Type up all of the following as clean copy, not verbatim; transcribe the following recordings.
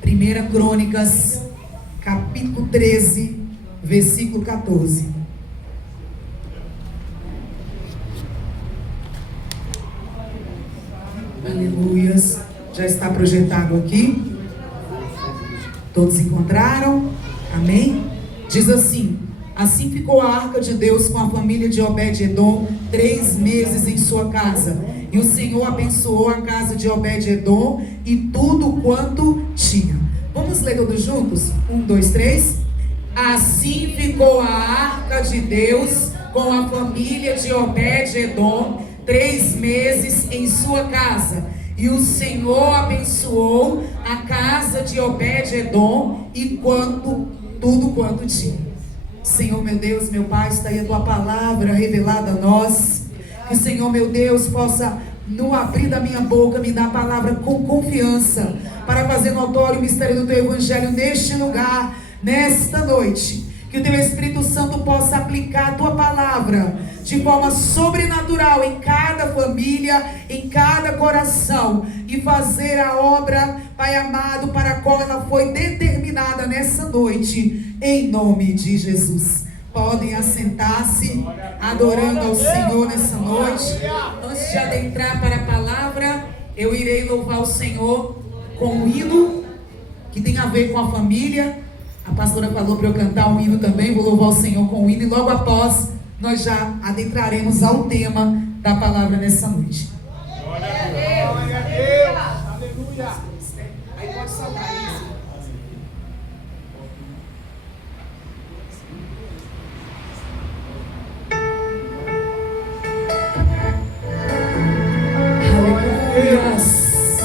Primeira Crônicas, capítulo 13, versículo 14. Aleluias. Já está projetado aqui. Todos encontraram? Amém? Diz assim: assim ficou a arca de Deus com a família de Obed-edom 3 meses em sua casa. E o Senhor abençoou a casa de Obed-edom e tudo quanto tinha. Vamos ler todos juntos? 1, 2, 3. Assim ficou a arca de Deus com a família de Obed-edom 3 meses em sua casa. E o Senhor abençoou a casa de Obed-edom e tudo quanto tinha. Senhor, meu Deus, meu Pai, está aí a tua palavra revelada a nós. Que o Senhor, meu Deus, possa, no abrir da minha boca, me dar a palavra com confiança, para fazer notório o mistério do teu evangelho neste lugar, nesta noite. Que o teu Espírito Santo possa aplicar a tua palavra de forma sobrenatural em cada família, em cada coração, e fazer a obra, Pai amado, para a qual ela foi determinada nessa noite, em nome de Jesus. Podem assentar-se, adorando ao Senhor nessa noite. Antes de adentrar para a palavra, eu irei louvar o Senhor com um hino que tem a ver com a família. A pastora falou para eu cantar um hino também. Vou louvar o Senhor com um hino, e logo após nós já adentraremos ao tema da palavra nessa noite. Glória a Deus, glória a Deus, aleluia. Aí pode saltar isso. Aleluias.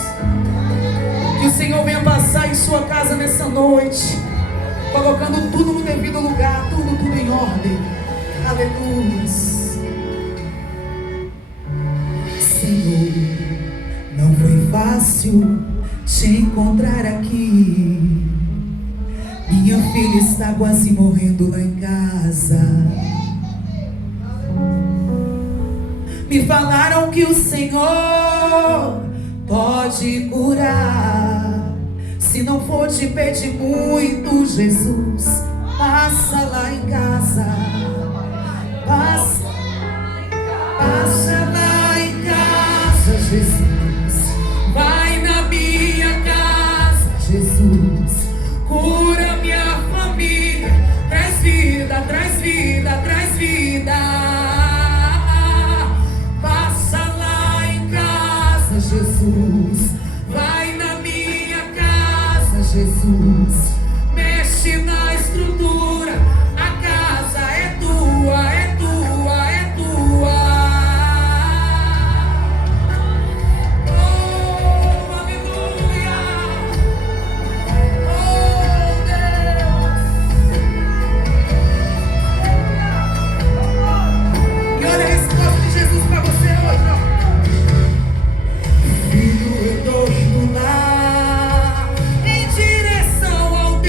Que o Senhor venha passar em sua casa nessa noite, colocando tudo no devido lugar, tudo em ordem. Aleluia. Senhor, não foi fácil te encontrar aqui. Minha filha está quase morrendo lá em casa. Me falaram que o Senhor pode curar. Se não for te pedir muito, Jesus, passa lá em casa. Passa lá em casa, Jesus. Vai na minha casa, Jesus. Cura minha família. Traz vida, traz vida, traz vida. Passa lá em casa, Jesus. Vai na minha casa, Jesus. Mexe na estrutura. A casa é tua, é tua, é tua. Oh, aleluia. Oh, Deus. E olha a resposta de Jesus para você hoje, ó. Filho, eu tô indo lá em direção ao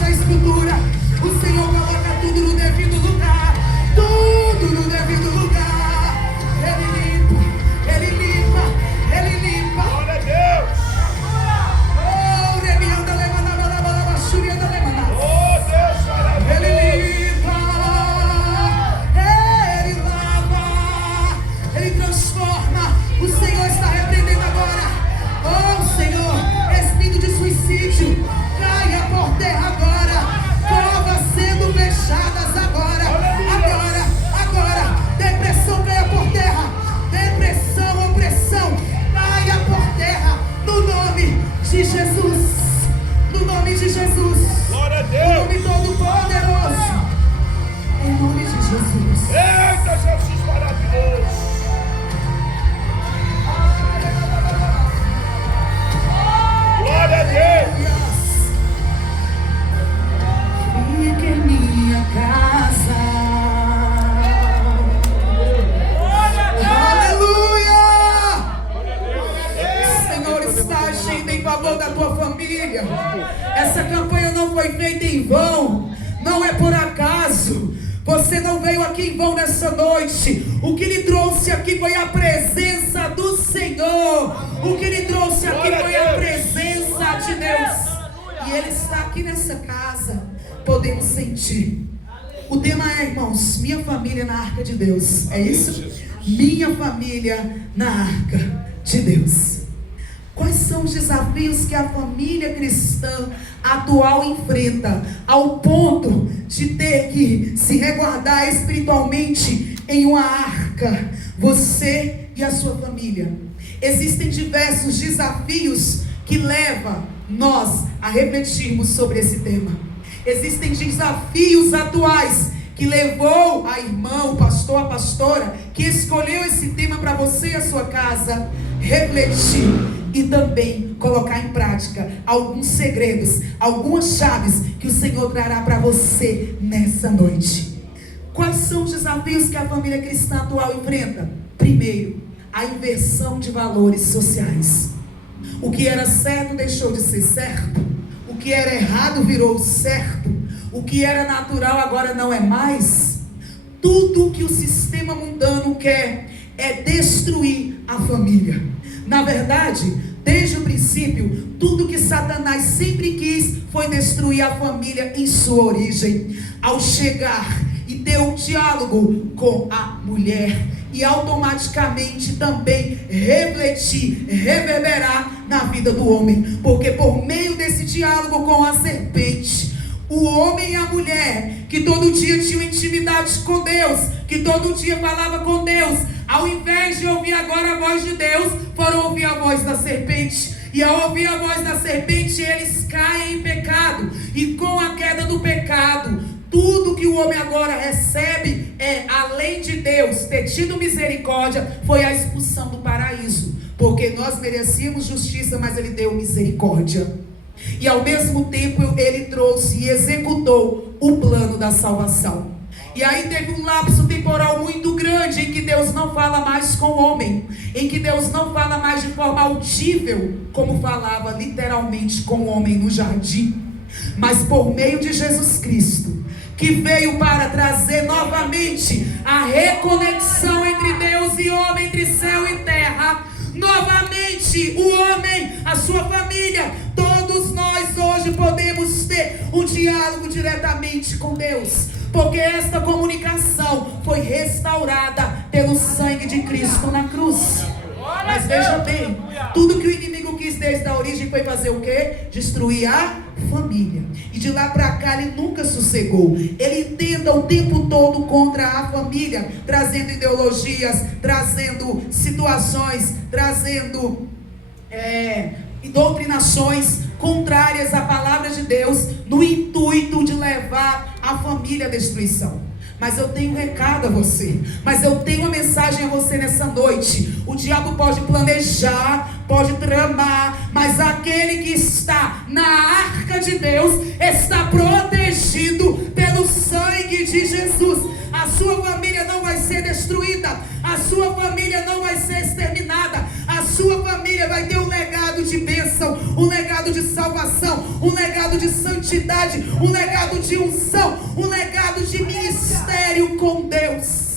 mexe a estrutura. O Senhor coloca tudo no devido lugar. Tudo no devido lugar. Ele limpa, Ele limpa, Ele limpa. Glória a Deus. Oh, Rebianda Lemana, Lava, Xurianda Lemana. Oh, Deus, maravilhoso. Ele limpa, Ele lava, Ele transforma. O Senhor está repreendendo agora. Oh, Senhor, espírito de suicídio, caia por terra agora. Covas sendo fechadas agora. Agora. Depressão caia por terra. Depressão, opressão, caia por terra. No nome de Jesus. No nome de Jesus. Glória a No Deus. nome todo poderoso. Em nome de Jesus. Eita, Jesus maravilhoso. Glória a Deus. Fica em minha casa. Aleluia! O Senhor está agindo em favor da tua família. Essa campanha não foi feita em vão. Não é por acaso. Você não veio aqui em vão nessa noite. O que lhe trouxe aqui foi a presença do Senhor. O que lhe trouxe aqui foi a presença de Deus. E Ele está aqui nessa casa. Podemos sentir. O tema é, irmãos, minha família na arca de Deus. É isso? Minha família na arca de Deus. Quais são os desafios que a família cristã atual enfrenta, ao ponto de ter que se resguardar espiritualmente em uma arca? Você e a sua família. Existem diversos desafios que levam nós a refletirmos sobre esse tema. Existem desafios atuais que levou a irmã, o pastor, a pastora, que escolheu esse tema para você e a sua casa refletir e também colocar em prática alguns segredos, algumas chaves que o Senhor trará para você nessa noite. Quais são os desafios que a família cristã atual enfrenta? Primeiro, a inversão de valores sociais. O que era certo deixou de ser certo. O que era errado virou certo. O que era natural agora não é mais. Tudo que o sistema mundano quer é destruir a família. Na verdade, desde o princípio, tudo que Satanás sempre quis foi destruir a família em sua origem. Ao chegar e ter um diálogo com a mulher, e automaticamente também refletir, reverberar na vida do homem, porque por meio desse diálogo com a serpente, o homem e a mulher, que todo dia tinham intimidade com Deus, que todo dia falava com Deus, ao invés de ouvir agora a voz de Deus, foram ouvir a voz da serpente. E ao ouvir a voz da serpente, eles caem em pecado. E com a queda do pecado, tudo que o homem agora recebe é, além de Deus ter tido misericórdia, foi a expulsão do paraíso. Porque nós merecíamos justiça, mas Ele deu misericórdia. E ao mesmo tempo Ele trouxe e executou o plano da salvação. E aí teve um lapso temporal muito grande em que Deus não fala mais com o homem, em que Deus não fala mais de forma audível, como falava literalmente com o homem no jardim. Mas por meio de Jesus Cristo, que veio para trazer novamente a reconexão entre Deus e homem, entre céu e terra, novamente o homem, a sua família, todos nós hoje podemos ter um diálogo diretamente com Deus, porque esta comunicação foi restaurada pelo sangue de Cristo na cruz. Mas veja bem, tudo que o inimigo quis desde a origem foi fazer o quê? Destruir a família. E de lá para cá ele nunca sossegou. Ele tenta o tempo todo contra a família, trazendo ideologias, trazendo situações, trazendo doutrinações contrárias à palavra de Deus, no intuito de levar a família à destruição. Mas eu tenho um recado a você, mas eu tenho uma mensagem a você nessa noite. O diabo pode planejar, pode tramar, mas aquele que está na arca de Deus está protegido pelo sangue de Jesus. A sua família não vai ser destruída, a sua família não vai ser exterminada, a sua família vai ter um legado de bênção, um legado de saúde, salvação, um legado de santidade, um legado de unção, um legado de ministério com Deus.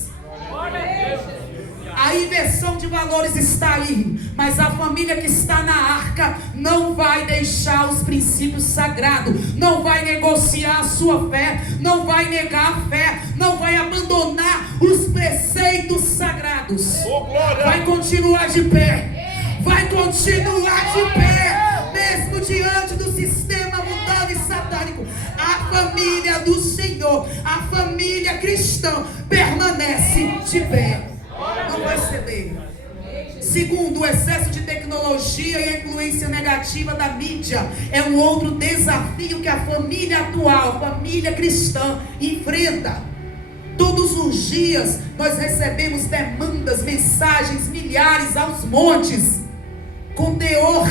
A inversão de valores está aí, mas a família que está na arca não vai deixar os princípios sagrados, não vai negociar a sua fé, não vai negar a fé, não vai abandonar os preceitos sagrados. Vai continuar de pé, vai continuar de pé, mesmo diante do sistema mundano e satânico. A família do Senhor, a família cristã permanece de pé. Não vai ceder. Segundo, o excesso de tecnologia e a influência negativa da mídia é um outro desafio que a família atual, a família cristã, enfrenta. Todos os dias nós recebemos demandas, mensagens, milhares aos montes, com teor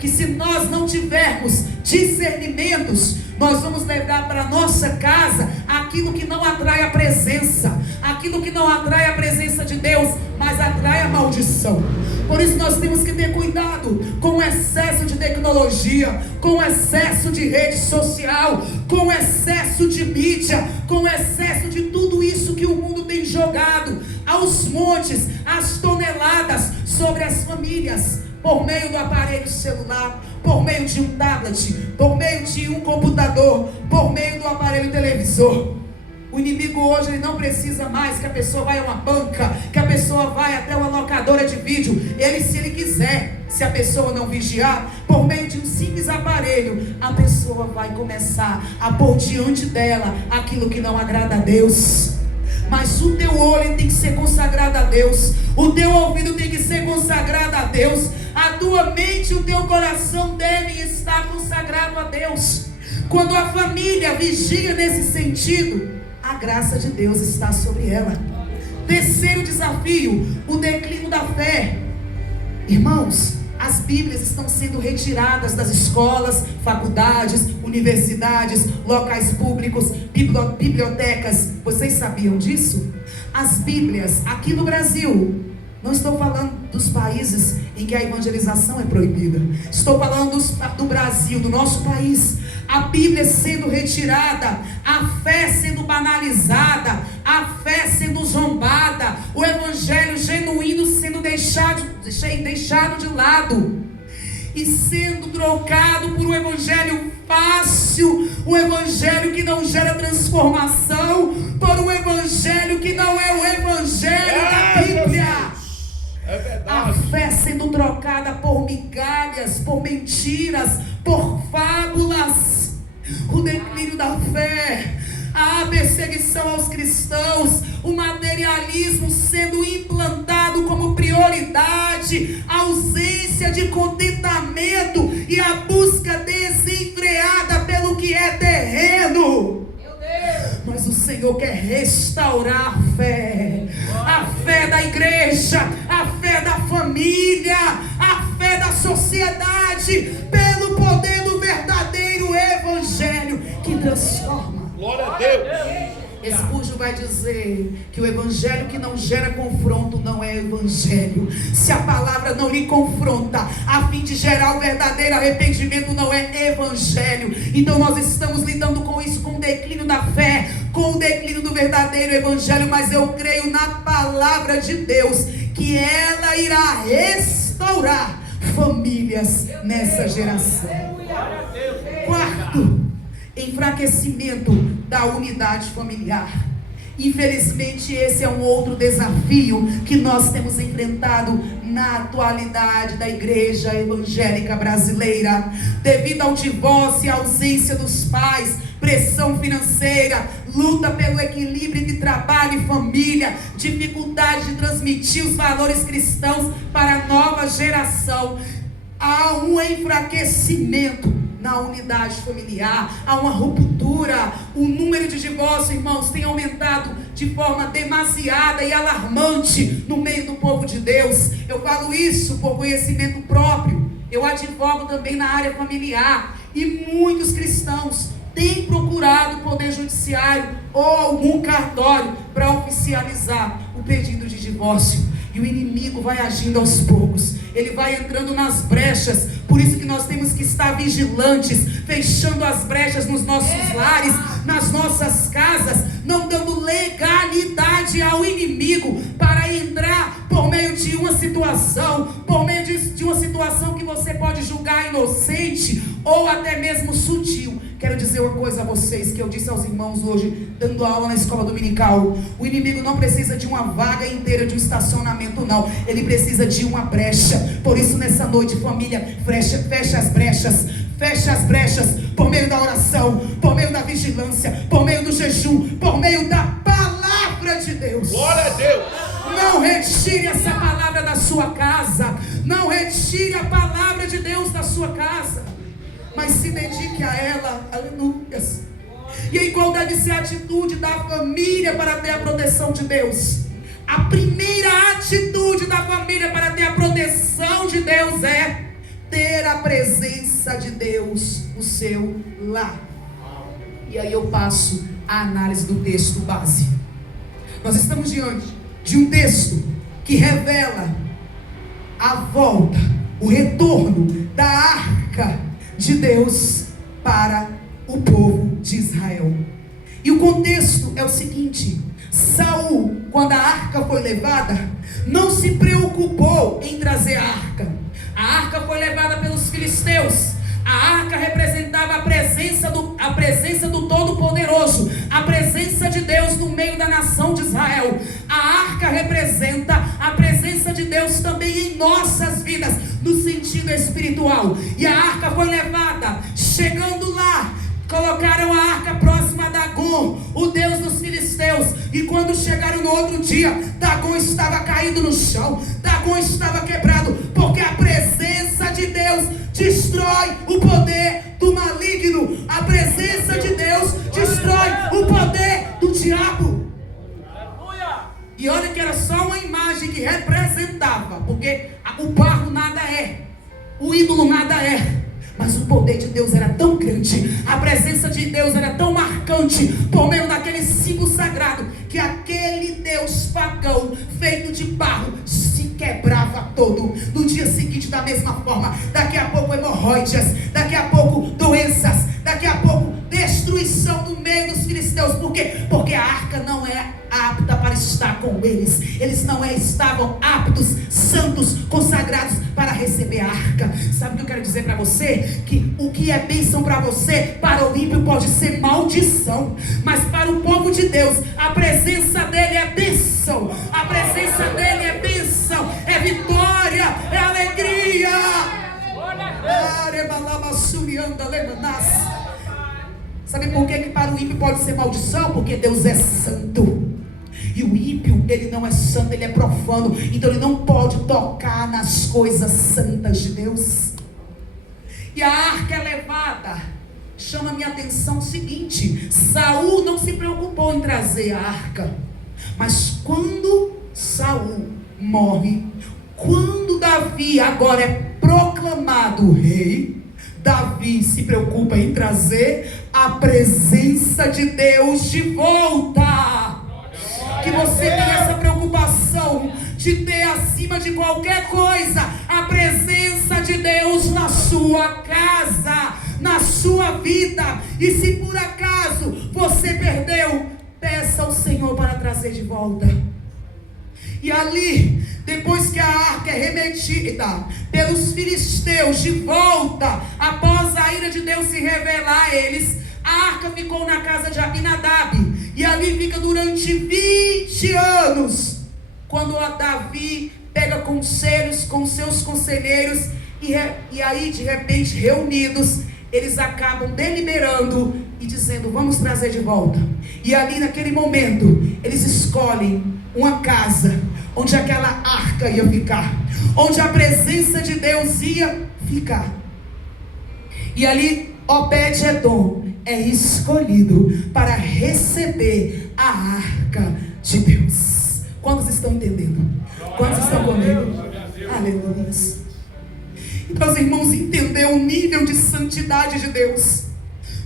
que, se nós não tivermos discernimentos, nós vamos levar para a nossa casa aquilo que não atrai a presença, aquilo que não atrai a presença de Deus, mas atrai a maldição. Por isso nós temos que ter cuidado com o excesso de tecnologia, com o excesso de rede social, com o excesso de mídia, com o excesso de tudo isso que o mundo tem jogado aos montes, às toneladas sobre as famílias, por meio do aparelho celular, por meio de um tablet, por meio de um computador, por meio do aparelho televisor. O inimigo hoje, ele não precisa mais que a pessoa vá a uma banca, que a pessoa vá até uma locadora de vídeo. Ele, se ele quiser, se a pessoa não vigiar, por meio de um simples aparelho, a pessoa vai começar a pôr diante dela aquilo que não agrada a Deus. Mas o teu olho tem que ser consagrado a Deus, o teu ouvido tem que ser consagrado a Deus, a tua mente e o teu coração devem estar consagrados a Deus. Quando a família vigia nesse sentido, a graça de Deus está sobre ela. Terceiro desafio, o declínio da fé. Irmãos, as Bíblias estão sendo retiradas das escolas, faculdades, universidades, locais públicos, bibliotecas. Vocês sabiam disso? As Bíblias, aqui no Brasil, não estou falando dos países em que a evangelização é proibida, estou falando do Brasil, do nosso país. A Bíblia sendo retirada, a fé sendo banalizada, a fé sendo zombada, o evangelho genuíno sendo deixado de lado e sendo trocado por um evangelho fácil, um evangelho que não gera transformação, por um evangelho que não é o evangelho da Bíblia. É verdade. A fé sendo trocada por migalhas, por mentiras, por fábulas. O declínio da fé, a perseguição aos cristãos, o materialismo sendo implantado como prioridade, a ausência de contentamento e a busca desenfreada pelo que é terreno. Mas o Senhor quer restaurar a fé da igreja, a fé da família, a fé da sociedade, pelo poder do verdadeiro evangelho que transforma. Glória a Deus. Espúrgio vai dizer que o evangelho que não gera confronto não é evangelho. Se a palavra não lhe confronta a fim de gerar o verdadeiro arrependimento, não é evangelho. Então nós estamos lidando com isso, com o declínio da fé, com o declínio do verdadeiro evangelho. Mas eu creio na palavra de Deus que ela irá restaurar famílias nessa geração. Quarto, enfraquecimento da unidade familiar. Infelizmente esse é um outro desafio que nós temos enfrentado na atualidade da igreja evangélica brasileira, devido ao divórcio e à ausência dos pais, pressão financeira, luta pelo equilíbrio entre trabalho e família, dificuldade de transmitir os valores cristãos para a nova geração. Há um enfraquecimento na unidade familiar, há uma ruptura. O número de divórcios, irmãos, tem aumentado de forma demasiada e alarmante no meio do povo de Deus. Eu falo isso por conhecimento próprio. Eu advogo também na área familiar, e muitos cristãos têm procurado o poder judiciário ou algum cartório para oficializar o pedido de divórcio. E o inimigo vai agindo aos poucos, ele vai entrando nas brechas, Por isso que nós temos que estar vigilantes, fechando as brechas nos nossos lares, nas nossas casas, não dando legalidade ao inimigo para entrar por meio de uma situação, por meio de uma situação que você pode julgar inocente ou até mesmo sutil. Quero dizer uma coisa a vocês, que eu disse aos irmãos hoje, dando aula na escola dominical: o inimigo não precisa de uma vaga inteira de um estacionamento, não. Ele precisa de uma brecha. Por isso, nessa noite, família, fecha as brechas. Fecha as brechas por meio da oração, por meio da vigilância, por meio do jejum, por meio da palavra de Deus. Glória a Deus. Não retire essa palavra da sua casa. Não retire a palavra de Deus da sua casa, mas se dedique a ela. Aleluia. E aí, qual deve ser a atitude da família para ter a proteção de Deus? A primeira atitude da família para ter a proteção de Deus é ter a presença de Deus no seu lar. E aí eu passo a análise do texto base. Nós estamos diante de um texto que revela a volta, o retorno da arca de Deus para o povo de Israel. E o contexto é o seguinte: Saul, quando a arca foi levada, não se preocupou em trazer a arca. A arca foi levada pelos filisteus. A arca representava a presença do Todo-Poderoso, a presença de Deus no meio da nação de Israel. A arca representa a presença de Deus também em nossas vidas, no sentido espiritual. E a arca foi levada. Chegando lá, colocaram a arca próxima a Dagom, o deus dos filisteus. E quando chegaram no outro dia, Dagom estava caído no chão. Dagom estava quebrado, porque a presença de Deus destrói o poder do maligno. A presença de Deus destrói o poder do diabo. E olha que era só uma imagem que representava, porque o barro nada é, o ídolo nada é, mas o poder de Deus era tão grande, a presença de Deus era tão marcante, por meio daquele símbolo sagrado, que aquele Deus pagão, feito de barro, se quebrava todo. No dia seguinte, da mesma forma, daqui a pouco hemorroides, daqui a pouco doenças, daqui a pouco destruição no meio dos filisteus. Por quê? Porque a arca não é apta para estar com eles. Eles não estavam aptos, santos, consagrados para receber a arca. Sabe o que eu quero dizer para você? Que o que é bênção para você, para o ímpio pode ser maldição, mas para o povo de Deus, a presença dele é bênção. A presença dele é bênção, é vitória, é alegria. Sabe por que para o ímpio pode ser maldição? Porque Deus é santo. E o ímpio, ele não é santo, ele é profano. Então ele não pode tocar nas coisas santas de Deus. E a arca é levada. Chama a minha atenção o seguinte: Saul não se preocupou em trazer a arca. Mas quando Saul morre, quando Davi agora é proclamado rei, Davi se preocupa em trazer a presença de Deus de volta. Que você tenha essa preocupação de ter acima de qualquer coisa a presença de Deus na sua casa, na sua vida. E se por acaso você perdeu, peça ao Senhor para trazer de volta. E ali, depois que a arca é remetida pelos filisteus de volta, após a ira de Deus se revelar a eles, a arca ficou na casa de Abinadab, e ali fica durante 20 anos. Quando a Davi pega conselhos com seus conselheiros, e aí de repente reunidos, eles acabam deliberando e dizendo: vamos trazer de volta. E ali naquele momento, eles escolhem uma casa onde aquela arca ia ficar, onde a presença de Deus ia ficar. E ali Obed-Edom é escolhido para receber a arca de Deus. Quantos estão entendendo? Quantos estão comigo? Aleluia. Então os irmãos entenderam o nível de santidade de Deus.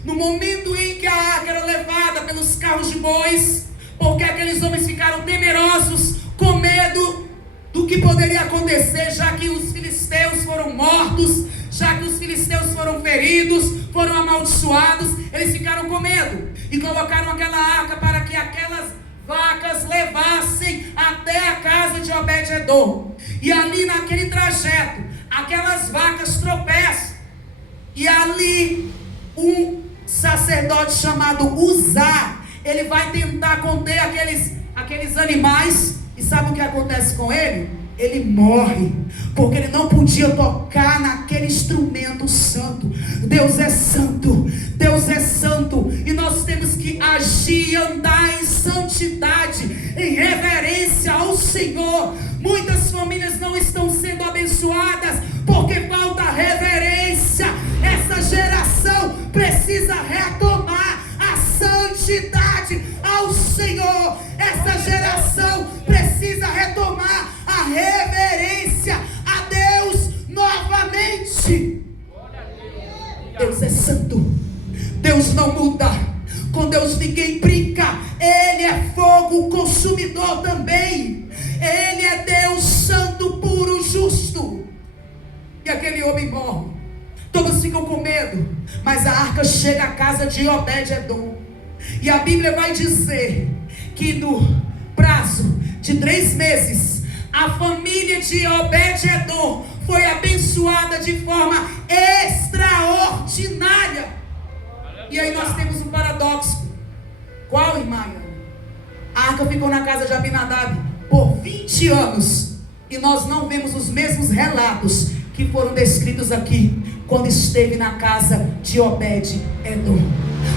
No momento em que a arca era levada pelos carros de bois, porque aqueles homens ficaram temerosos, com medo do que poderia acontecer, já que os filisteus foram mortos, já que os filisteus foram feridos, foram amaldiçoados, eles ficaram com medo e colocaram aquela arca para que aquelas vacas levassem até a casa de Obed-edom. E ali naquele trajeto, aquelas vacas tropeçam. E ali um sacerdote chamado Uzá, ele vai tentar conter aqueles animais. E sabe o que acontece com ele? Ele morre, porque ele não podia tocar naquele instrumento santo. Deus é santo, Deus é santo, e nós temos que agir e andar em santidade, em reverência ao Senhor. Muitas famílias não estão sendo abençoadas porque falta reverência. Essa geração precisa retomar a santidade ao Senhor. Essa geração precisa retomar a reverência a Deus novamente. Deus é santo, Deus não muda, com Deus ninguém brinca. Ele é fogo consumidor também. Ele é Deus santo, puro, justo. E aquele homem morre, todos ficam com medo, mas a arca chega à casa de Obed-edom. E a Bíblia vai dizer que no prazo de 3 meses, a família de Obed-edom foi abençoada de forma extraordinária. E aí nós temos um paradoxo. Qual, irmã? A arca ficou na casa de Abinadab por 20 anos. E nós não vemos os mesmos relatos que foram descritos aqui quando esteve na casa de Obed-edom.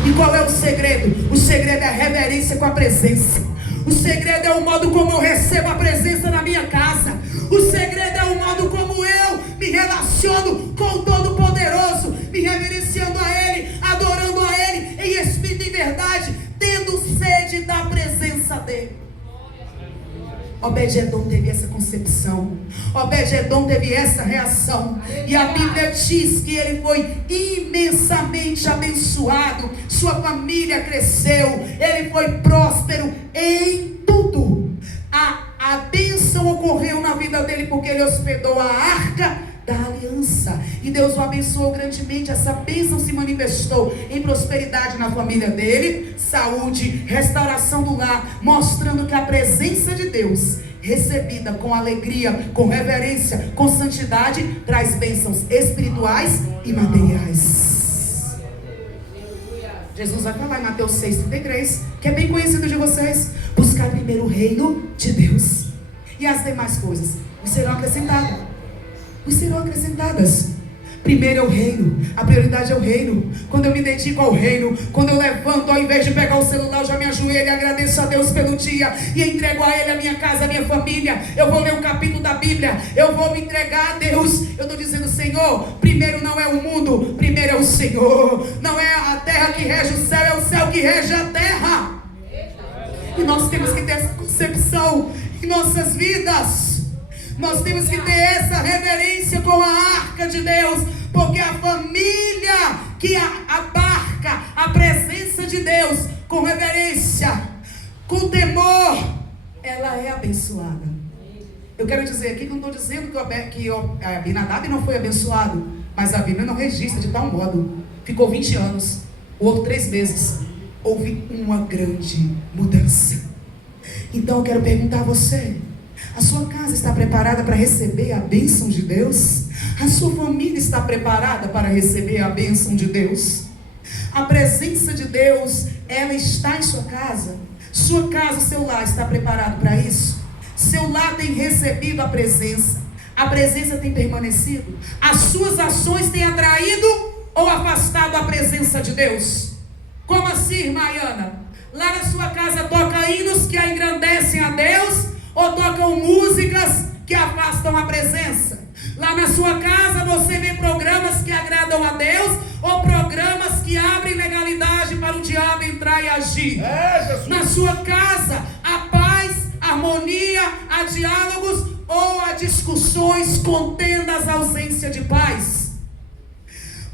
E qual é o segredo? O segredo é a reverência com a presença. O segredo é o modo como eu recebo a presença na minha casa. O segredo é o modo como eu me relaciono com o Todo-Poderoso, me reverenciando a Ele, adorando a Ele em espírito e verdade, tendo sede da presença dEle. Obed-edom teve essa concepção, Obed-edom teve essa reação, e a Bíblia diz que ele foi imensamente abençoado, sua família cresceu, ele foi próspero em tudo. A bênção ocorreu na vida dele porque ele hospedou a arca da aliança, e Deus o abençoou grandemente. Essa bênção se manifestou em prosperidade na família dele, saúde, restauração do lar, mostrando que a presença de Deus, recebida com alegria, com reverência, com santidade, traz bênçãos espirituais e materiais. Jesus vai falar em Mateus 6,33, que é bem conhecido de vocês: buscar primeiro o reino de Deus, e as demais coisas vos serão acrescentadas. Primeiro é o reino, a prioridade é o reino. Quando eu me dedico ao reino, quando eu levanto, ao invés de pegar o celular, eu já me ajoelho e agradeço a Deus pelo dia, e entrego a Ele a minha casa, a minha família. Eu vou ler um capítulo da Bíblia, eu vou me entregar a Deus. Eu estou dizendo: Senhor, primeiro não é o mundo, primeiro é o Senhor. Não é a terra que rege o céu, é o céu que rege a terra. E nós temos que ter essa concepção em nossas vidas. Nós temos que ter essa reverência com a arca de Deus, porque a família que abarca a presença de Deus com reverência, com temor, ela é abençoada. Eu quero dizer aqui que não estou dizendo que Abinadab não foi abençoado, mas a Bíblia não registra de tal modo. Ficou 20 anos, o outro 3 meses. Houve uma grande mudança. Então eu quero perguntar a você: a sua casa está preparada para receber a bênção de Deus? A sua família está preparada para receber a bênção de Deus? A presença de Deus, ela está em sua casa? Sua casa, seu lar está preparado para isso? Seu lar tem recebido a presença? A presença tem permanecido? As suas ações têm atraído ou afastado a presença de Deus? Como assim, irmã Ana? Lá na sua casa toca hinos que a engrandecem a Deus, ou tocam músicas que afastam a presença? Lá na sua casa você vê programas que agradam a Deus, ou programas que abrem legalidade para o diabo entrar e agir? Na sua casa há paz, harmonia, há diálogos, ou há discussões, contendas, ausência de paz?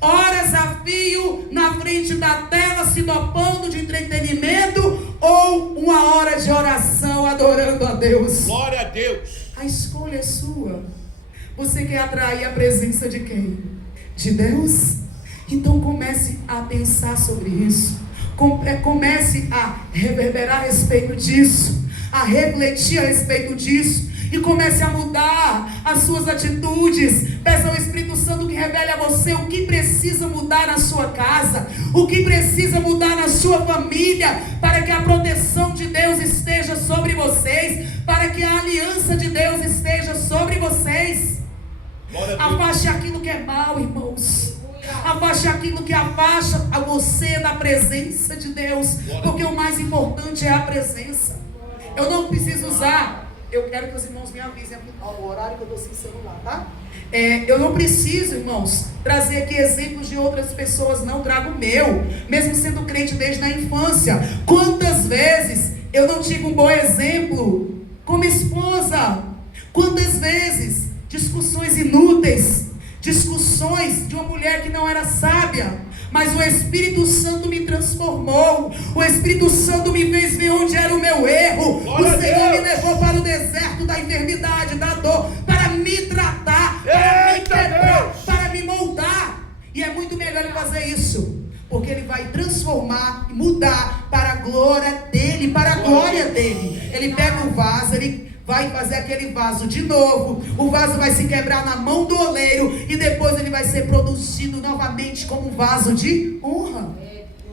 Horas a fio na frente da tela se dopando de entretenimento, ou uma hora de oração adorando a Deus? Glória a Deus. A escolha é sua. Você quer atrair a presença de quem? de Deus? Então comece a pensar sobre isso. Comece a reverberar a respeito disso, a refletir a respeito disso, e comece a mudar as suas atitudes. Peça ao Espírito Santo que revele a você o que precisa mudar na sua casa, o que precisa mudar na sua família, para que a proteção de Deus esteja sobre vocês, para que a aliança de Deus esteja sobre vocês. Afaste aquilo que é mal, irmãos. Afaste aquilo que afasta a você da presença de Deus, porque o mais importante é a presença. Eu não preciso usar, eu quero que os irmãos me avisem o horário que eu estou sem celular, tá? Eu não preciso, irmãos, trazer aqui exemplos de outras pessoas, não trago o meu, mesmo sendo crente desde a infância. Quantas vezes eu não tive um bom exemplo como esposa? Quantas vezes discussões inúteis, discussões de uma mulher que não era sábia, mas o Espírito Santo me transformou, o Espírito Santo me fez ver onde era o meu erro. O Senhor me levou para o deserto da enfermidade, da dor, para me tratar, para me quebrar, para me moldar. E é muito melhor Ele fazer isso, porque Ele vai transformar, mudar para a glória dEle, para a glória dEle. Ele pega o vaso, Ele vai fazer aquele vaso de novo, o vaso vai se quebrar na mão do oleiro, e depois ele vai ser produzido novamente como um vaso de honra.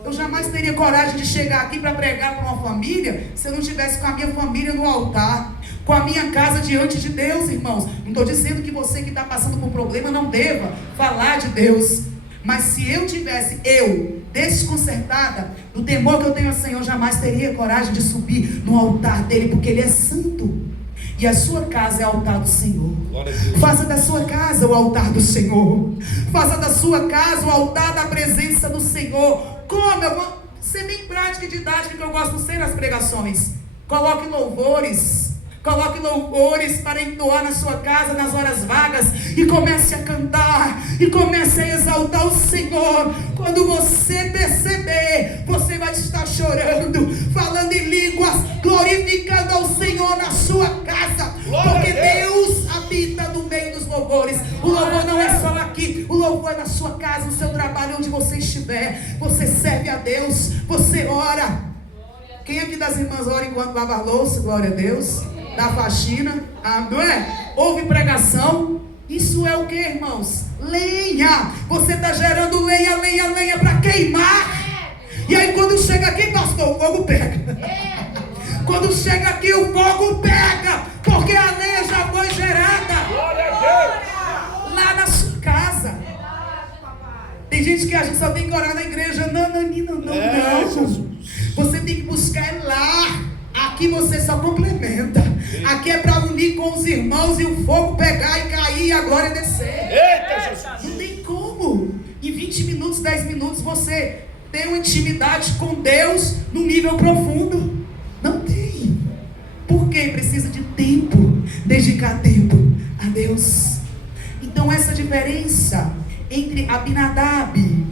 Eu jamais teria coragem de chegar aqui para pregar para uma família, se eu não estivesse com a minha família no altar, com a minha casa diante de Deus, irmãos. Não estou dizendo que você que está passando por um problema não deva falar de Deus, mas se eu tivesse, desconcertada do temor que eu tenho ao Senhor, jamais teria coragem de subir no altar dele, porque ele é santo. E a sua casa é o altar do Senhor. Faça da sua casa o altar do Senhor. Faça da sua casa o altar da presença do Senhor. Como? Eu vou ser bem prática e didática, que eu gosto de ser nas pregações. Coloque louvores. Coloque louvores para entoar na sua casa, nas horas vagas, e comece a cantar, e comece a exaltar o Senhor. Quando você perceber, você vai estar chorando, falando em línguas, glorificando ao Senhor na sua casa, porque Deus habita no meio dos louvores. O louvor não é só aqui, o louvor é na sua casa, no seu trabalho, onde você estiver. Você serve a Deus, você ora. Quem aqui das irmãs ora enquanto lava a louça? Glória a Deus. Da faxina, não é? Ouve pregação. Isso é o que, irmãos? Lenha. Você está gerando lenha para queimar. E aí quando chega aqui, pastor, o fogo pega. Quando chega aqui, o fogo pega, porque a lenha já foi gerada lá na sua casa. Tem gente que acha que só tem que orar na igreja. Não. Você tem que buscar lá. Aqui você só complementa. Aqui é para unir com os irmãos e o fogo pegar e cair e a glória descer. Não tem como em 20 minutos, 10 minutos você ter uma intimidade com Deus num nível profundo. Não tem. Porque precisa de tempo. Dedicar tempo a Deus. Então essa diferença entre Abinadab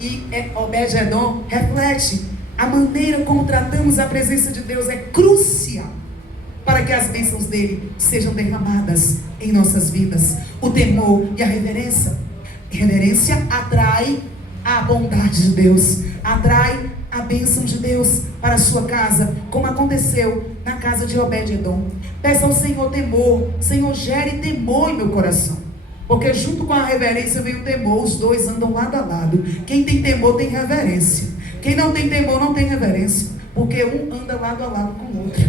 e Obed-edom reflete a maneira como tratamos a presença de Deus. É crucial para que as bênçãos dele sejam derramadas em nossas vidas. O temor e a reverência. Reverência atrai a bondade de Deus, atrai a bênção de Deus para a sua casa, como aconteceu na casa de Obed-edom. Peça ao Senhor temor. Senhor, gere temor em meu coração, porque junto com a reverência vem o temor. Os dois andam lado a lado. Quem tem temor tem reverência. Quem não tem temor não tem reverência, porque um anda lado a lado com o outro.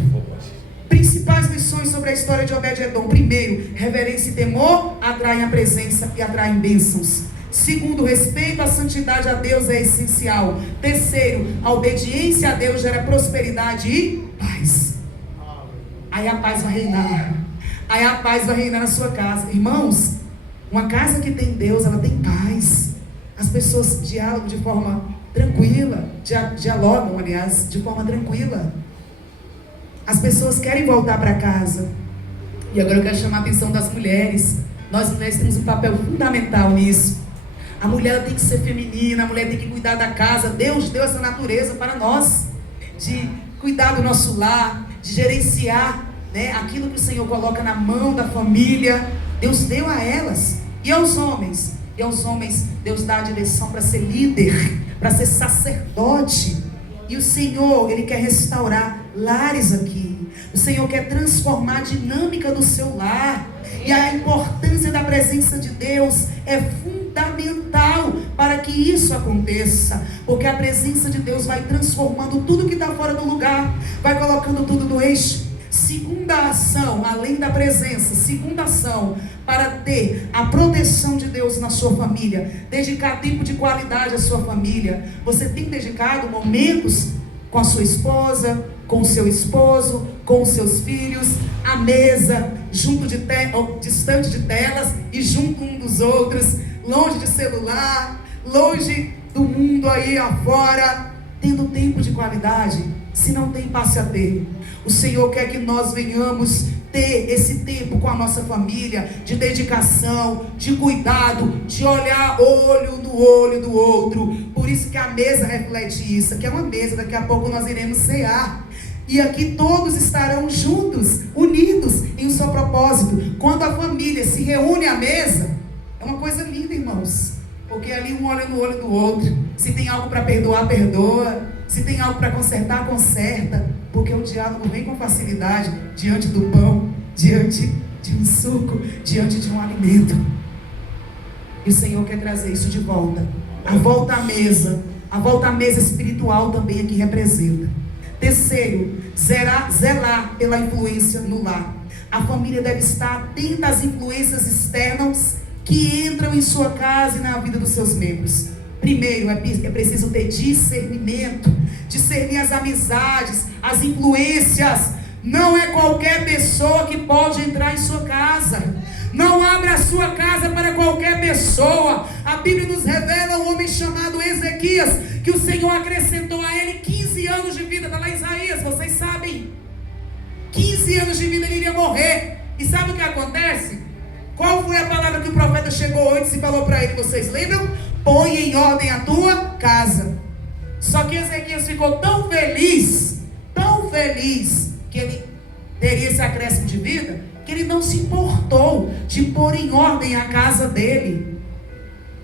Principais lições sobre a história de Obed-edom. Primeiro, reverência e temor atraem a presença e atraem bênçãos. Segundo, respeito à santidade a Deus é essencial. Terceiro, a obediência a Deus gera prosperidade e paz. Aí a paz vai reinar. Aí a paz vai reinar na sua casa. Irmãos, uma casa que tem Deus, ela tem paz. As pessoas dialogam de forma tranquila, dialogam, aliás, de forma tranquila. As pessoas querem voltar para casa. E agora eu quero chamar a atenção das mulheres. Nós mulheres temos um papel fundamental nisso. A mulher tem que ser feminina, a mulher tem que cuidar da casa. Deus deu essa natureza para nós, de cuidar do nosso lar, de gerenciar, né, aquilo que o Senhor coloca na mão da família. Deus deu a elas. E aos homens, E aos homens, Deus dá a direção para ser líder, para ser sacerdote. E o Senhor, Ele quer restaurar lares aqui. O Senhor quer transformar a dinâmica do seu lar. E a importância da presença de Deus é fundamental para que isso aconteça. Porque a presença de Deus vai transformando tudo que está fora do lugar, vai colocando tudo no eixo. Segunda ação, além da presença, segunda ação, para ter a proteção de Deus na sua família, dedicar tempo de qualidade à sua família. Você tem dedicado momentos com a sua esposa, com o seu esposo, com os seus filhos, à mesa, distante de telas e junto um dos outros, longe de celular, longe do mundo aí afora, tendo tempo de qualidade? Se não tem, passe a ter. O Senhor quer que nós venhamos ter esse tempo com a nossa família, de dedicação, de cuidado, de olhar olho no olho do outro. Por isso que a mesa reflete isso. Aqui é uma mesa, daqui a pouco nós iremos cear. E aqui todos estarão juntos, unidos em um só propósito. Quando a família se reúne à mesa, é uma coisa linda, irmãos. Porque ali um olha no olho do outro. Se tem algo para perdoar, perdoa. Se tem algo para consertar, conserta. Porque o diálogo vem com facilidade diante do pão, diante de um suco, diante de um alimento. E o Senhor quer trazer isso de volta. A volta à mesa espiritual também aqui representa. Terceiro, zelar pela influência no lar. A família deve estar atenta às influências externas que entram em sua casa e na vida dos seus membros. Primeiro, é preciso ter discernimento, discernir as amizades, as influências. Não é qualquer pessoa que pode entrar em sua casa. Não abra a sua casa para qualquer pessoa. A Bíblia nos revela um homem chamado Ezequias, que o Senhor acrescentou a ele 15 anos de vida. Está lá em Isaías, vocês sabem. 15 anos de vida ele iria morrer. E sabe o que acontece? Qual foi a palavra que o profeta chegou antes e falou para ele? Vocês lembram? Põe em ordem a tua casa. Só que Ezequias ficou tão feliz, que ele teria esse acréscimo de vida, que ele não se importou de pôr em ordem a casa dele.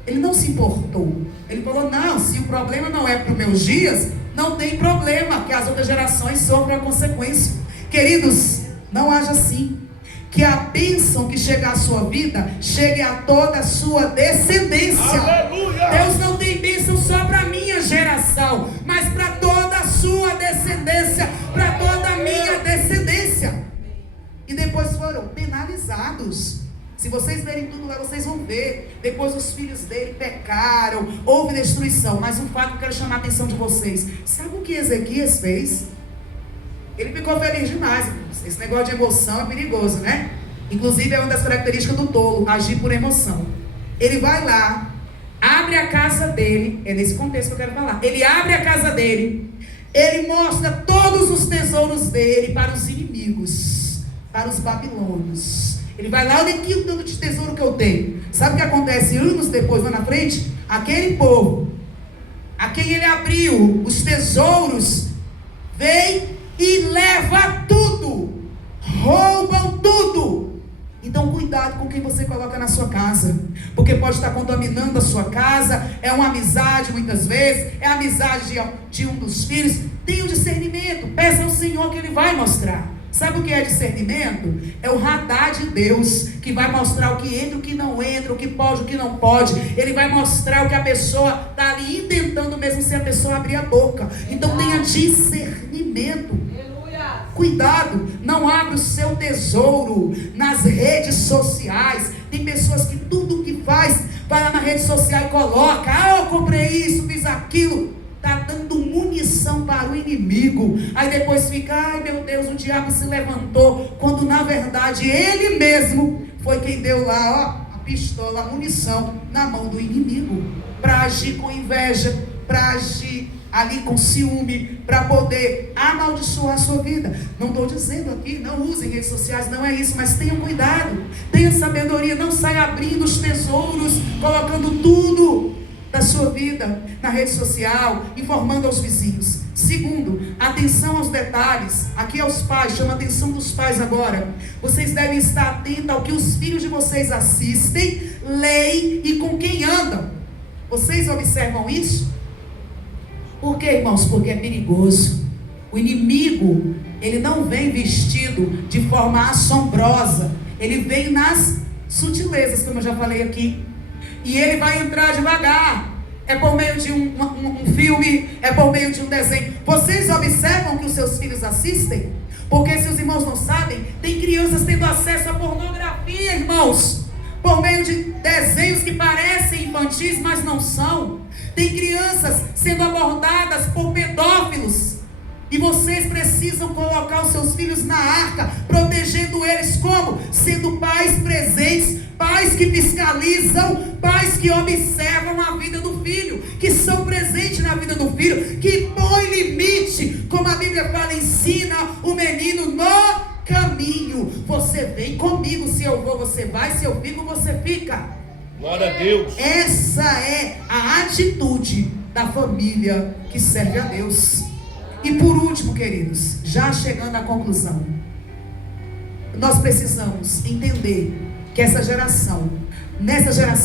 Ele não se importou. Ele falou, não, se o problema não é para os meus dias, não tem problema, que as outras gerações sofram a consequência. Queridos, não haja assim. Que a bênção que chega à sua vida chegue a toda a sua descendência. Aleluia! Deus não tem bênção só para a minha geração, mas para toda a sua descendência, para toda a minha descendência. E depois foram penalizados. Se vocês verem tudo lá, vocês vão ver. Depois os filhos dele pecaram, houve destruição. Mas um fato que eu quero chamar a atenção de vocês. Sabe o que Ezequias fez? Ele ficou feliz demais. Esse negócio de emoção é perigoso, né? Inclusive é uma das características do tolo, agir por emoção. Ele vai lá, abre a casa dele. É nesse contexto que eu quero falar. Ele abre a casa dele. Ele mostra todos os tesouros dele para os inimigos, para os babilônios. Ele vai lá, olha aqui o tanto de tesouro que eu tenho. Sabe o que acontece anos depois, lá na frente? Aquele povo a quem ele abriu os tesouros vem e leva tudo, roubam tudo. Então cuidado com quem você coloca na sua casa, porque pode estar contaminando a sua casa. É uma amizade muitas vezes, é a amizade de um dos filhos. Tenha o discernimento, peça ao Senhor que Ele vai mostrar. Sabe o que é discernimento? É o radar de Deus, que vai mostrar o que entra, o que não entra, o que pode, o que não pode. Ele vai mostrar o que a pessoa está ali intentando, mesmo sem a pessoa abrir a boca. Então tenha discernimento. Cuidado, não abra o seu tesouro nas redes sociais. Tem pessoas que tudo que faz, vai lá na rede social e coloca, eu comprei isso, fiz aquilo. Está dando munição para o inimigo. Aí depois fica, ai meu Deus, o diabo se levantou. Quando na verdade ele mesmo foi quem deu lá, ó, a pistola, a munição na mão do inimigo. Para agir com inveja, para agir ali com ciúme, para poder amaldiçoar a sua vida. Não estou dizendo aqui, não usem redes sociais, não é isso, mas tenham cuidado, tenha sabedoria, não saia abrindo os tesouros, colocando tudo da sua vida na rede social, informando aos vizinhos. Segundo, atenção aos detalhes. Aqui aos pais, chama a atenção dos pais agora. Vocês devem estar atentos ao que os filhos de vocês assistem lei e com quem andam. Vocês observam isso? Por quê, irmãos? Porque é perigoso. O inimigo, ele não vem vestido de forma assombrosa. Ele vem nas sutilezas, como eu já falei aqui. E ele vai entrar devagar. É por meio de um filme, é por meio de um desenho. Vocês observam que os seus filhos assistem? Porque se os irmãos não sabem, tem crianças tendo acesso à pornografia, irmãos, por meio de desenhos que parecem infantis, mas não são. Tem crianças sendo abordadas por pedófilos. E vocês precisam colocar os seus filhos na arca, protegendo eles como? Sendo pais presentes, pais que fiscalizam, pais que observam a vida do filho, que são presentes na vida do filho, que põe limite, como a Bíblia fala, ensina o menino no caminho. Você vem comigo, se eu vou você vai, se eu fico você fica. Glória a Deus. Essa é a atitude da família que serve a Deus. E por último, queridos, já chegando à conclusão, nós precisamos entender que nessa geração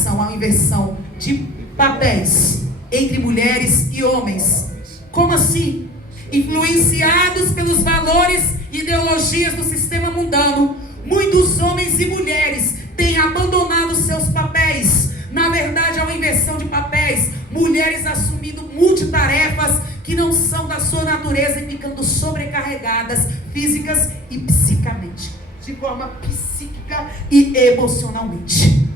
há uma inversão de papéis entre mulheres e homens. Como assim? Influenciados pelos valores e ideologias do sistema mundano, muitos homens e mulheres têm abandonado seus papéis. Na verdade, há uma inversão de papéis. Mulheres assumindo multitarefas que não são da sua natureza e ficando sobrecarregadas físicas e psicamente, de forma psíquica e emocionalmente.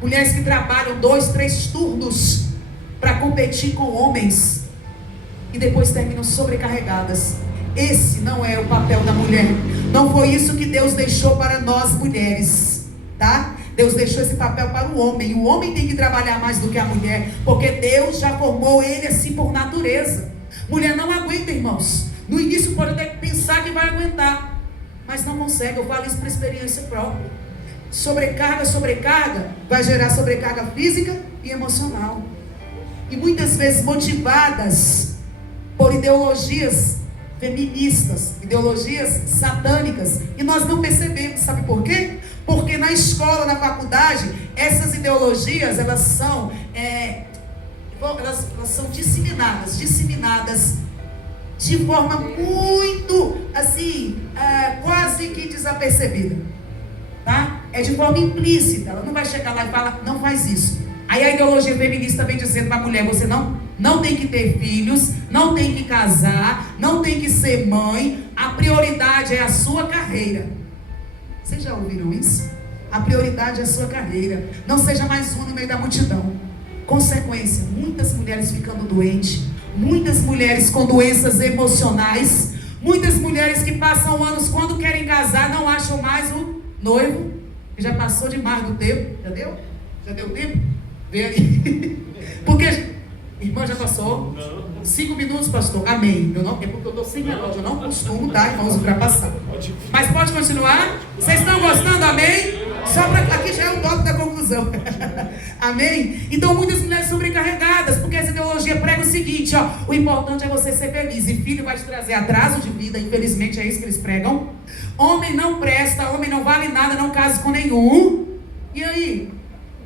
Mulheres que trabalham 2, 3 turnos para competir com homens e depois terminam sobrecarregadas. Esse não é o papel da mulher. Não foi isso que Deus deixou para nós mulheres, tá? Deus deixou esse papel para o homem. O homem tem que trabalhar mais do que a mulher, porque Deus já formou ele assim por natureza. Mulher não aguenta, irmãos. No início pode até pensar que vai aguentar, mas não consegue. Eu falo isso por experiência própria. Sobrecarga vai gerar sobrecarga física e emocional. E muitas vezes motivadas por ideologias feministas, ideologias satânicas, e nós não percebemos. Sabe por quê? Porque na escola, na faculdade, essas ideologias, elas são disseminadas de forma muito, assim, quase que desapercebida, tá? É de forma implícita. Ela não vai chegar lá e falar, não faz isso. Aí a ideologia feminista vem dizendo para a mulher, você não tem que ter filhos, não tem que casar, não tem que ser mãe, a prioridade é a sua carreira. Vocês já ouviram isso? A prioridade é a sua carreira. Não seja mais um no meio da multidão. Consequência, muitas mulheres ficando doentes, muitas mulheres com doenças emocionais, muitas mulheres que passam anos, quando querem casar, não acham mais o noivo, que já passou demais do tempo. Já deu? Já deu tempo? Vem aí. Porque, irmã, já passou? 5 minutos, pastor. Amém. É porque eu estou sem relógio. Eu não costumo, tá, irmãos, ultrapassar. Mas pode continuar? Vocês estão gostando? Amém? Só para aqui já é o toque da conclusão. Amém? Então muitas mulheres sobrecarregadas, porque essa ideologia prega o seguinte, ó: o importante é você ser feliz, e filho vai te trazer atraso de vida. Infelizmente é isso que eles pregam. Homem não presta, homem não vale nada, não case com nenhum. E aí?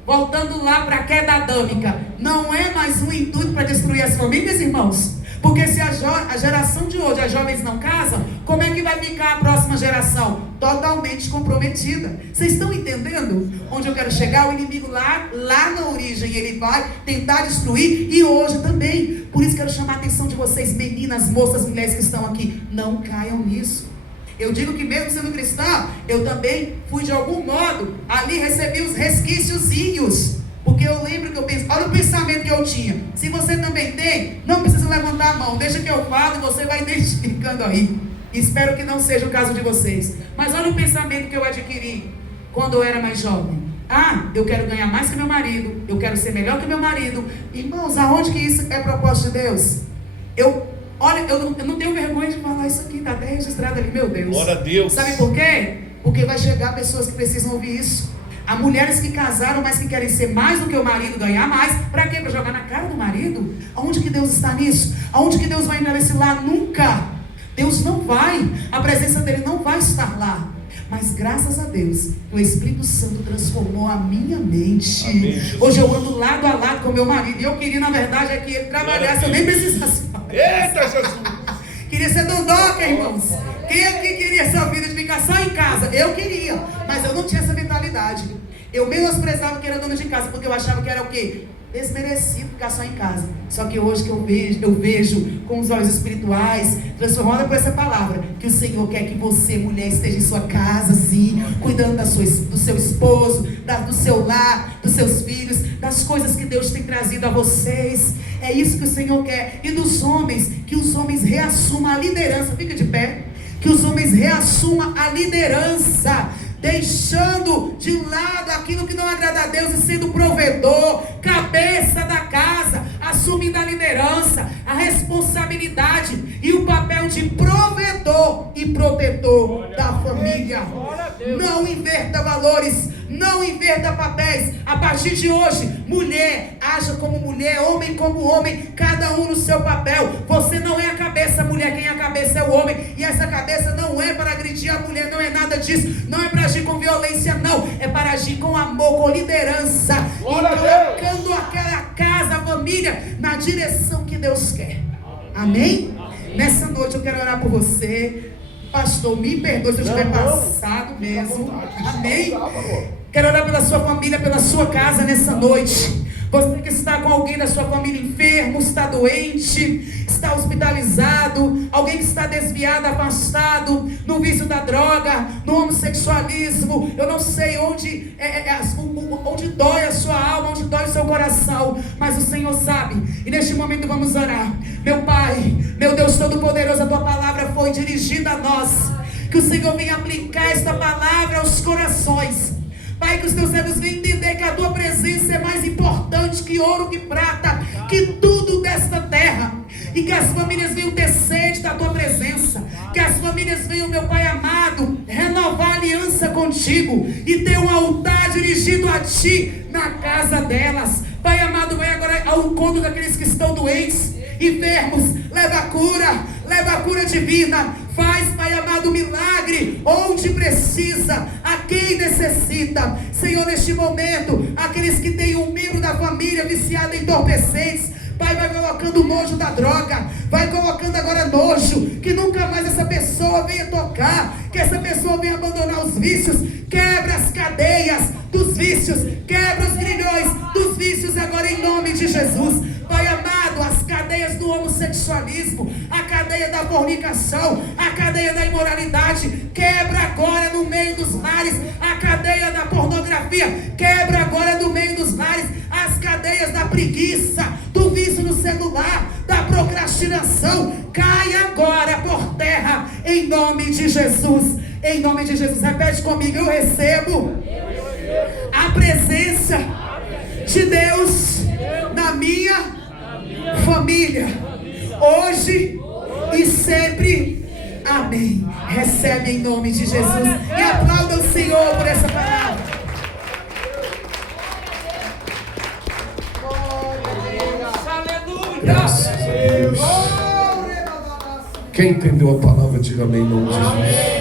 Voltando lá para a queda adâmica, não é mais um intuito para destruir as famílias, irmãos? Porque se a geração de hoje, as jovens não casam, como é que vai ficar a próxima geração? Totalmente comprometida. Vocês estão entendendo onde eu quero chegar? O inimigo lá na origem, ele vai tentar destruir, e hoje também. Por isso quero chamar a atenção de vocês, meninas, moças, mulheres que estão aqui, não caiam nisso. Eu digo que mesmo sendo cristã, eu também fui de algum modo, ali recebi os resquíciozinhos. Porque eu lembro que eu penso, olha o pensamento que eu tinha. Se você também tem, não precisa levantar a mão, deixa que eu falo e você vai identificando aí. Espero que não seja o caso de vocês. Mas olha o pensamento que eu adquiri quando eu era mais jovem. Eu quero ganhar mais que meu marido, eu quero ser melhor que meu marido. Irmãos, aonde que isso é propósito de Deus? Eu não tenho vergonha de falar isso aqui, está até registrado ali, meu Deus. Glória a Deus. Sabe por quê? Porque vai chegar pessoas que precisam ouvir isso. Há mulheres que casaram, mas que querem ser mais do que o marido, ganhar mais. Para quê? Para jogar na cara do marido? Aonde que Deus está nisso? Aonde que Deus vai entrar nesse lar? Nunca. Deus não vai. A presença dele não vai estar lá. Mas graças a Deus, o Espírito Santo transformou a minha mente. Amém. Hoje eu ando lado a lado com meu marido. E eu queria, na verdade, é que ele trabalhasse, eu nem precisasse. Eita, Jesus! Queria ser dondoca, irmãos. Quem é que queria essa vida de ficar só em casa? Eu queria, mas eu não tinha essa mentalidade. Eu menosprezava que era dona de casa, porque eu achava que era o quê? Desmerecido ficar só em casa. Só que hoje que eu vejo com os olhos espirituais, transformada por essa palavra, que o Senhor quer que você, mulher, esteja em sua casa, sim, cuidando do seu esposo, do seu lar, dos seus filhos, das coisas que Deus tem trazido a vocês. É isso que o Senhor quer. E dos homens, que os homens reassumam a liderança. Fica de pé. Que os homens reassumam a liderança, deixando de lado aquilo que não agrada a Deus e sendo provedor, cabeça da casa, assumindo a liderança, a responsabilidade e o papel de provedor e protetor da família. Não inverta valores, não inverta papéis. A partir de hoje, mulher, haja como mulher, homem como homem, cada um no seu papel. Você não é a cabeça, mulher, quem é a cabeça é o homem. E essa cabeça não é para agredir a mulher, não é nada disso. Não é para agir com violência, não. É para agir com amor, com liderança. E colocando aquela casa, a família, na direção que Deus quer. Amém? Nessa noite eu quero orar por você. Pastor, me perdoe se eu estiver passado mesmo. Amém? Quero orar pela sua família, pela sua casa nessa noite. Você que está com alguém da sua família enfermo, está doente, está hospitalizado, alguém que está desviado, afastado, no vício da droga, no homossexualismo, eu não sei onde dói a sua alma, onde dói o seu coração, mas o Senhor sabe, e neste momento vamos orar. Meu Pai, meu Deus Todo-Poderoso, a Tua palavra foi dirigida a nós, que o Senhor venha aplicar esta palavra aos corações. Pai, que os teus servos venham entender que a tua presença é mais importante que ouro, que prata, que tudo desta terra. E que as famílias venham ter sede da tua presença. Que as famílias venham, meu Pai amado, renovar a aliança contigo e ter um altar dirigido a ti na casa delas. Pai amado, vai agora ao encontro daqueles que estão doentes, enfermos, leva a cura divina. Faz, Pai amado, milagre onde precisa, a quem necessita. Senhor, neste momento, aqueles que têm um membro da família viciado em entorpecentes, Pai, vai colocando nojo da droga, vai colocando agora nojo, que nunca mais essa pessoa venha tocar, que essa pessoa venha abandonar os vícios. Quebra as cadeias dos vícios, quebra os grilhões dos vícios agora em nome de Jesus. Pai amado, as cadeias do homossexualismo, a cadeia da fornicação, a cadeia da imoralidade, quebra agora no meio dos lares. A cadeia da pornografia, quebra agora no meio dos lares. As cadeias da preguiça, do vício no celular, da procrastinação, cai agora por terra em nome de Jesus. Em nome de Jesus, repete comigo: eu recebo a presença de Deus na minha família, hoje e sempre. Amém. Recebe em nome de Jesus e aplauda o Senhor por essa palavra. Graças a Deus. Quem entendeu a palavra, diga amém em nome de Jesus.